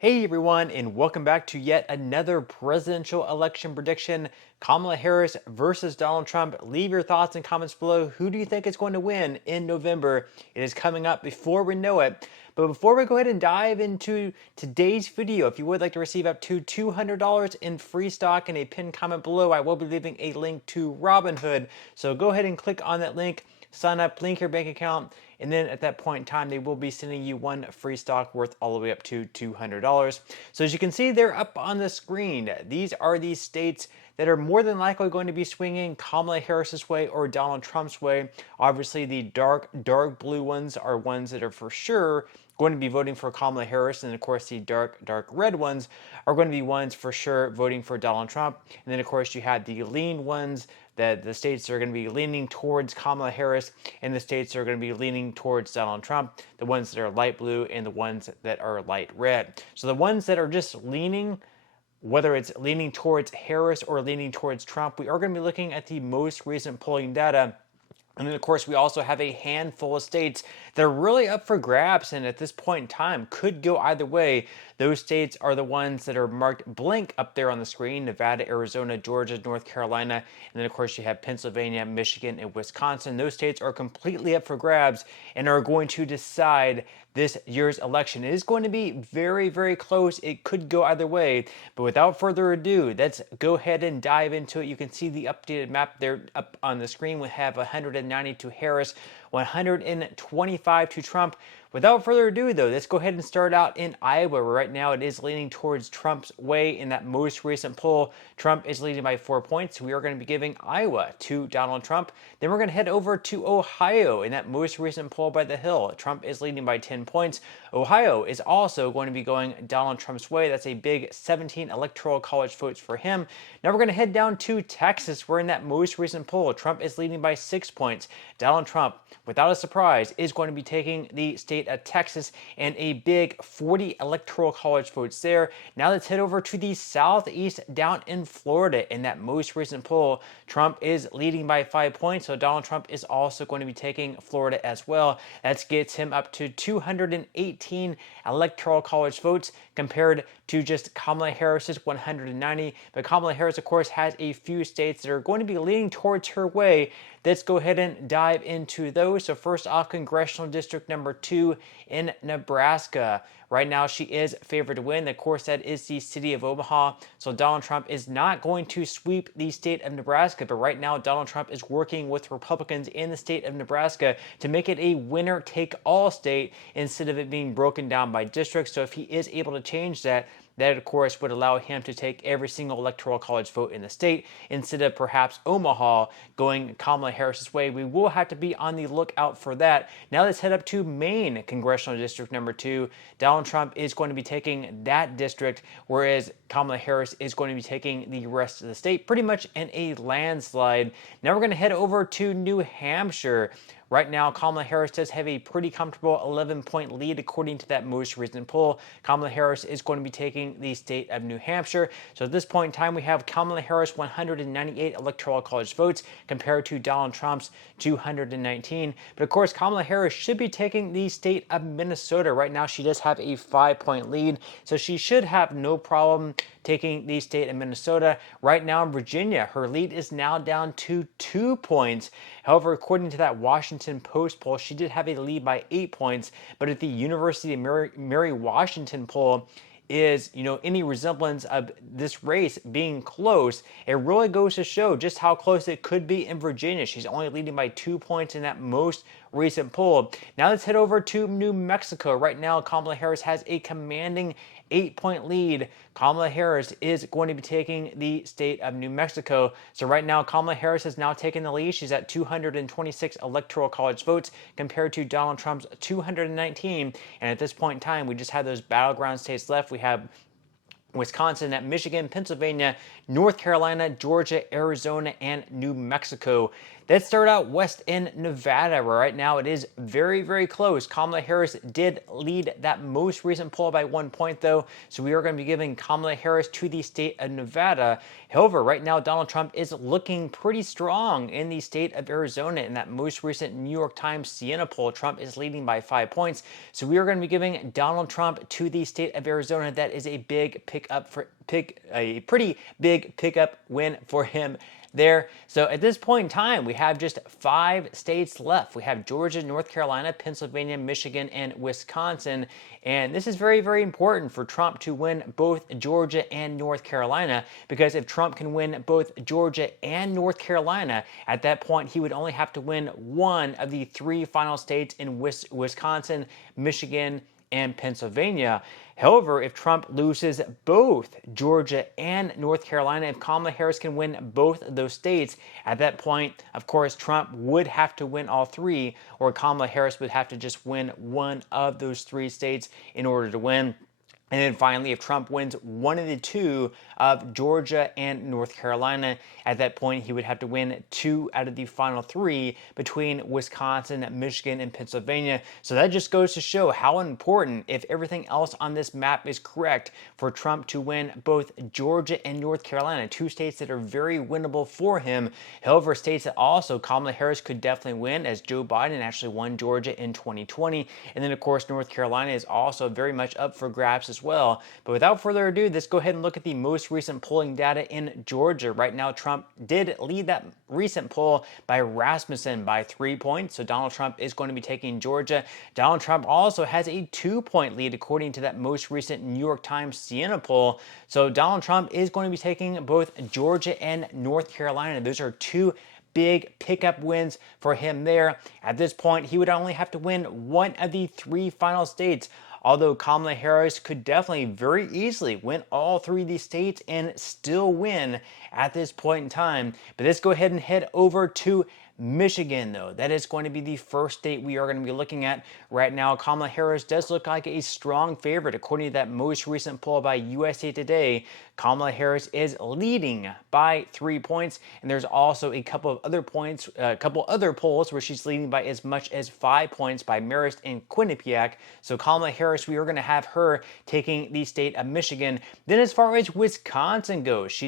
Hey everyone, and welcome back to yet another presidential election prediction. Kamala Harris versus Donald Trump. Leave your thoughts and comments below. Who do you think is going to win in November? It is coming up before we know it. But before we go ahead and dive into today's video, if you would like to receive up to $200 in free stock in a pinned comment below, I will be leaving a link to Robinhood. So go ahead and click on that link, sign up, link your bank account, and then at that point in time, they will be sending you one free stock worth all the way up to $200. So as you can see, they're up on the screen. These are the states that are more than likely going to be swinging Kamala Harris's way or Donald Trump's way. Obviously, the dark blue ones are ones that are for sure going to be voting for Kamala Harris, and of course the dark red ones are going to be ones for sure voting for Donald Trump. And then of course you have the lean ones, that the states are going to be leaning towards Kamala Harris, and the states are going to be leaning towards Donald Trump, the ones that are light blue and the ones that are light red. So the ones that are just leaning, whether it's leaning towards Harris or leaning towards Trump, we are going to be looking at the most recent polling data. And then, of course, we also have a handful of states that are really up for grabs and at this point in time could go either way. Those states are the ones that are marked blank up there on the screen: Nevada, Arizona, Georgia, North Carolina, and then, of course, you have Pennsylvania, Michigan, and Wisconsin. Those states are completely up for grabs and are going to decide this year's election. It is going to be very, very close. It could go either way. But without further ado, let's go ahead and dive into it. You can see the updated map there up on the screen. We have 190 to Harris, 125 to Trump. Without further ado, though, let's go ahead and start out in Iowa, where right now it is leaning towards Trump's way. In that most recent poll, Trump is leading by 4 points. We are going to be giving Iowa to Donald Trump. Then we're going to head over to Ohio. In that most recent poll by The Hill, Trump is leading by 10 points. Ohio is also going to be going Donald Trump's way. That's a big 17 electoral college votes for him. Now we're going to head down to Texas, where in that most recent poll, Trump is leading by 6 points. Donald Trump, without a surprise, is going to be taking the state of Texas and a big 40 electoral college votes there. Now let's head over to the southeast down in Florida. In that most recent poll, Trump is leading by 5 points, so Donald Trump is also going to be taking Florida as well. That gets him up to 218 electoral college votes compared to just Kamala Harris's 190. But Kamala Harris, of course, has a few states that are going to be leaning towards her way. Let's go ahead and dive into those. So first off, Congressional District number 2 in Nebraska. Right now, she is favored to win. Of course, that is the city of Omaha. So Donald Trump is not going to sweep the state of Nebraska. But right now, Donald Trump is working with Republicans in the state of Nebraska to make it a winner-take-all state instead of it being broken down by districts. So if he is able to change that, that, of course, would allow him to take every single electoral college vote in the state instead of perhaps Omaha going Kamala Harris's way. We will have to be on the lookout for that. Now let's head up to Maine, Congressional District number 2. Donald Trump is going to be taking that district, whereas Kamala Harris is going to be taking the rest of the state pretty much in a landslide. Now we're going to head over to New Hampshire. Right now, Kamala Harris does have a pretty comfortable 11-point lead according to that most recent poll. Kamala Harris is going to be taking the state of New Hampshire. So at this point in time, we have Kamala Harris 198 electoral college votes compared to Donald Trump's 219. But of course, Kamala Harris should be taking the state of Minnesota. Right now, she does have a 5-point lead, so she should have no problem taking the state of Minnesota. Right now in Virginia, her lead is now down to 2 points. However, according to that Washington Post poll, she did have a lead by 8 points, but at the University of Mary Washington poll, is, any resemblance of this race being close, it really goes to show just how close it could be in Virginia. She's only leading by 2 points in that most recent poll. Now let's head over to New Mexico. Right now, Kamala Harris has a commanding 8-point lead. Kamala Harris is going to be taking the state of New Mexico. So right now, Kamala Harris has now taken the lead. She's at 226 electoral college votes compared to Donald Trump's 219. And at this point in time, we just have those battleground states left. We have Wisconsin, Michigan, Pennsylvania, North Carolina, Georgia, Arizona, and New Mexico. Let's start out west in Nevada, where right now it is very, very close. Kamala Harris did lead that most recent poll by 1 point, though, so we are going to be giving Kamala Harris to the state of Nevada. However, right now Donald Trump is looking pretty strong in the state of Arizona. In that most recent New York Times Siena poll, Trump is leading by 5 points. So we are going to be giving Donald Trump to the state of Arizona. That is a big a pretty big pickup win for him there. So at this point in time, we have just 5 states left. We have Georgia, North Carolina, Pennsylvania, Michigan, and Wisconsin. And this is very, very important for Trump to win both Georgia and North Carolina, because if Trump can win both Georgia and North Carolina, at that point he would only have to win one of the 3 final states in Wisconsin, Michigan, and Pennsylvania. However, if Trump loses both Georgia and North Carolina, if Kamala Harris can win both of those states, at that point, of course, Trump would have to win all 3, or Kamala Harris would have to just win one of those 3 states in order to win. And then finally, if Trump wins one of the 2 of Georgia and North Carolina, at that point he would have to win 2 out of the final 3 between Wisconsin, Michigan, and Pennsylvania. So that just goes to show how important, if everything else on this map is correct, for Trump to win both Georgia and North Carolina, 2 states that are very winnable for him. However, states that also Kamala Harris could definitely win, as Joe Biden actually won Georgia in 2020. And then, of course, North Carolina is also very much up for grabs as well. But without further ado, let's go ahead and look at the most recent polling data in Georgia. Right now, Trump did lead that recent poll by Rasmussen by 3 points. So Donald Trump is going to be taking Georgia. Donald Trump also has a 2-point lead according to that most recent New York Times Siena poll. So Donald Trump is going to be taking both Georgia and North Carolina. Those are 2 big pickup wins for him there. At this point, he would only have to win one of the 3 final states, although Kamala Harris could definitely very easily win all 3 of these states and still win at this point in time. But let's go ahead and head over to Michigan, though. That is going to be the first state we are going to be looking at. Right now, Kamala Harris does look like a strong favorite. According to that most recent poll by USA Today, Kamala Harris is leading by 3 points, and there's also a couple of other polls where she's leading by as much as 5 points by Marist and Quinnipiac. So Kamala Harris, we are going to have her taking the state of Michigan. Then as far as Wisconsin goes,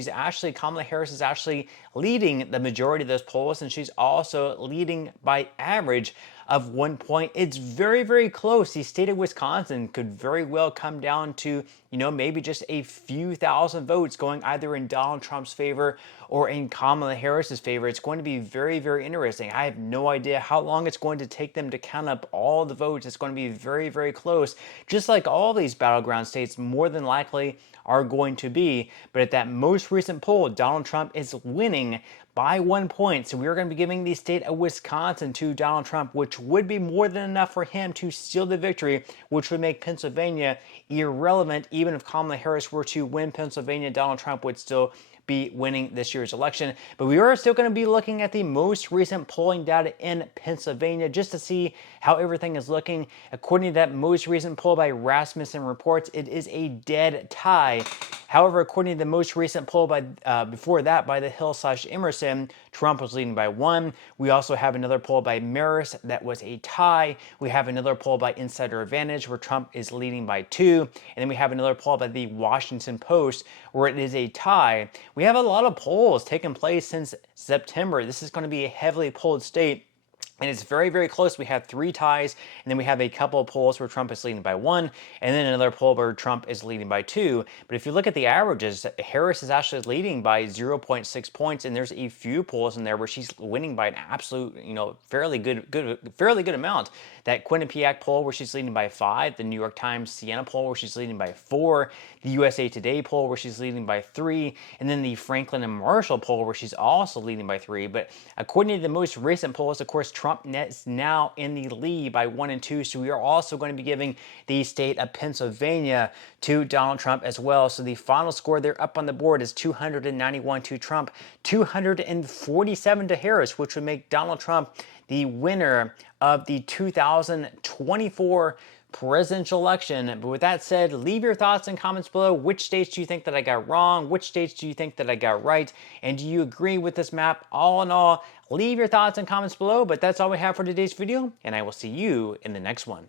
Kamala Harris is actually leading the majority of those polls, and she's also leading by average of 1 point. It's very, very close. The state of Wisconsin could very well come down to, maybe just a few thousand votes going either in Donald Trump's favor or in Kamala Harris's favor. It's going to be very, very interesting. I have no idea how long it's going to take them to count up all the votes. It's going to be very, very close. Just like all these battleground states more than likely are going to be. But at that most recent poll, Donald Trump is winning by 1 point. So we are going to be giving the state of Wisconsin to Donald Trump, which would be more than enough for him to seal the victory, which would make Pennsylvania irrelevant. Even if Kamala Harris were to win Pennsylvania, Donald Trump would still be winning this year's election. But we are still going to be looking at the most recent polling data in Pennsylvania just to see how everything is looking. According to that most recent poll by Rasmussen Reports, it is a dead tie. However, according to the most recent poll by before that by the Hill/Emerson, Trump was leading by 1. We also have another poll by Marist that was a tie. We have another poll by Insider Advantage where Trump is leading by 2. And then we have another poll by the Washington Post where it is a tie. We have a lot of polls taking place since September. This is going to be a heavily polled state. And it's very, very close. We have 3 ties, and then we have a couple of polls where Trump is leading by 1, and then another poll where Trump is leading by 2. But if you look at the averages, Harris is actually leading by 0.6 points, and there's a few polls in there where she's winning by an absolute, fairly good amount. That Quinnipiac poll where she's leading by 5, the New York Times Siena poll where she's leading by 4, the USA Today poll where she's leading by 3, and then the Franklin and Marshall poll where she's also leading by 3. But according to the most recent polls, of course, Trump is now in the lead by 1 and 2. So we are also going to be giving the state of Pennsylvania to Donald Trump as well. So the final score there up on the board is 291 to Trump, 247 to Harris, which would make Donald Trump the winner of the 2024 presidential election. But with that said, leave your thoughts and comments below. Which states do you think that I got wrong? Which states do you think that I got right? And do you agree with this map? All in all, leave your thoughts and comments below. But that's all we have for today's video, and I will see you in the next one.